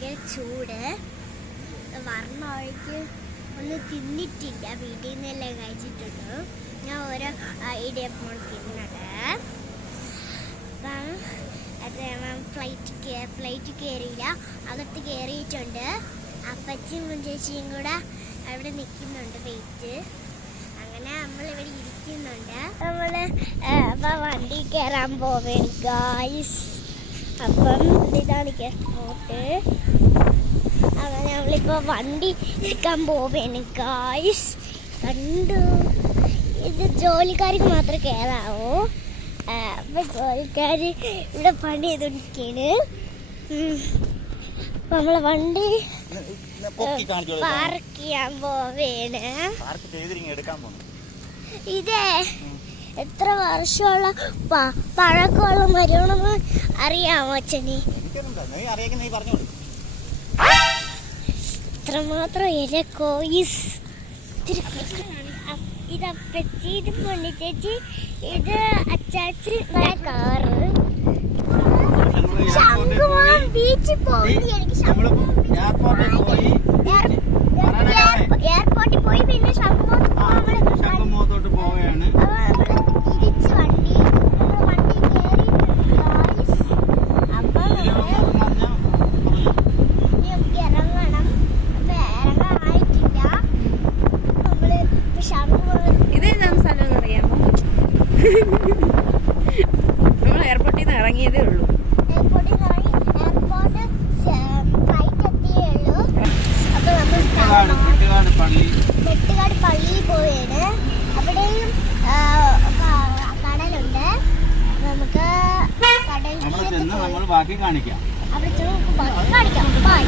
ഭയങ്കര ചൂട്. വർണ്ണ വഴിക്ക് ഒന്നും തിന്നിട്ടില്ല, വീട്ടിൽ നിന്നെല്ലാം കഴിച്ചിട്ടുണ്ട്. ഞാൻ ഓരോ ഇടിയപ്പം തിന്നത്. അപ്പം ഫ്ലൈറ്റ് കയറിയില്ല, അകത്ത് കയറിയിട്ടുണ്ട്. അപ്പച്ചിയും ചേച്ചിയും കൂടെ അവിടെ നിൽക്കുന്നുണ്ട് വെയിറ്റ്. അങ്ങനെ നമ്മളിവിടെ ഇരിക്കുന്നുണ്ട്. അപ്പം വണ്ടി കയറാൻ പോവേൻ ഗായ്സ്. അപ്പം ഇതാണ് സ്പോട്ട്. അങ്ങനെ നമ്മളിപ്പോൾ വണ്ടി എടുക്കാൻ പോവേന് ഗായ്സ്. കണ്ടു, ഇത് ജോലിക്കാർക്ക് മാത്രമേ കയറാവൂ. അപ്പം ജോലിക്കാർ ഇവിടെ പണി ചെയ്തുകൊണ്ടിരിക്കുകയാണ്. നമ്മളെ വണ്ടി പാർക്ക് ചെയ്യാൻ പോവേണ്. ഇതേ എത്ര വർഷമുള്ള പഴക്കമുള്ള മരണമെന്ന് അറിയാമോ അച്ഛന്? ഇത്രമാത്രം ഇലക്കോയിസ്. ഇത് അപ്പച്ചി, ഇത് പൊന്നി ചേച്ചി, ഇത് അച്ചാച്ചി, കാറ്. ശംഖുമുഖം ബീച്ചിൽ പോയി. എയർപോർട്ടിൽ പോയി പിന്നെ ശംഖുമുഖത്തോട്ട് പോവുകയാണ്. തിരിച്ച് വണ്ടി കയറി. അപ്പം ഇറങ്ങണം. അപ്പൊ ഇറങ്ങാനായിട്ടില്ല. നമ്മള് ശംഖുമുഖം ഇതെന്താണ് സ്ഥലം എന്ന് അറിയാമോ? നമ്മൾ എയർപോർട്ടിൽ നിന്ന് ഇറങ്ങിയതേ ഉള്ളൂ. വെട്ടുകാട് പള്ളിയിൽ പോവുകയാണ്. അവിടെയും കടലുണ്ട്. നമുക്ക് കടൽ ബാക്കി കാണിക്കാം. അവിടെ കാണിക്കാം. ബൈ.